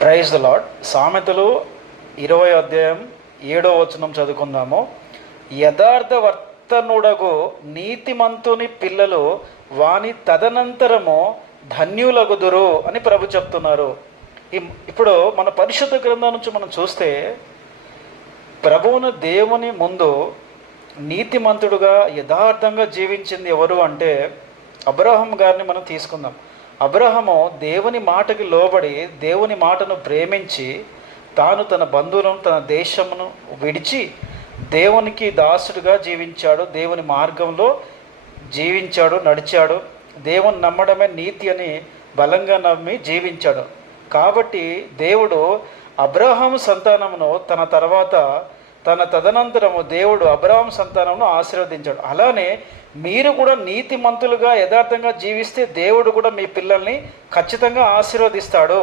Praise the lord. సామెతలు 20వ అధ్యాయం 7వ వచనం చదువుకుందాము. యథార్థ వర్తనుడగు నీతిమంతుని పిల్లలు వాని తదనంతరము ధన్యులగుదురు అని ప్రభు చెప్తున్నారు. ఇప్పుడు మన పరిశుద్ధ గ్రంథం నుంచి మనం చూస్తే ప్రభువును దేవుని ముందు నీతిమంతుడుగా యథార్థంగా జీవించింది ఎవరు అంటే అబ్రహాం గారిని మనం తీసుకుందాం. అబ్రహాము దేవుని మాటకి లోబడి దేవుని మాటను ప్రేమించి తాను తన బంధువులను తన దేశమును విడిచి దేవునికి దాసుడుగా జీవించాడు. దేవుని మార్గంలో జీవించాడు, నడిచాడు. దేవుని నమ్మడమే నీతి అని బలంగా నమ్మి జీవించాడు. కాబట్టి దేవుడు అబ్రహాము సంతానమును తన తర్వాత తన తదనంతరము దేవుడు అబ్రహాం సంతానమును ఆశీర్వదించాడు. అలానే మీరు కూడా నీతిమంతులుగా యథార్థంగా జీవిస్తే దేవుడు కూడా మీ పిల్లల్ని ఖచ్చితంగా ఆశీర్వదిస్తాడు.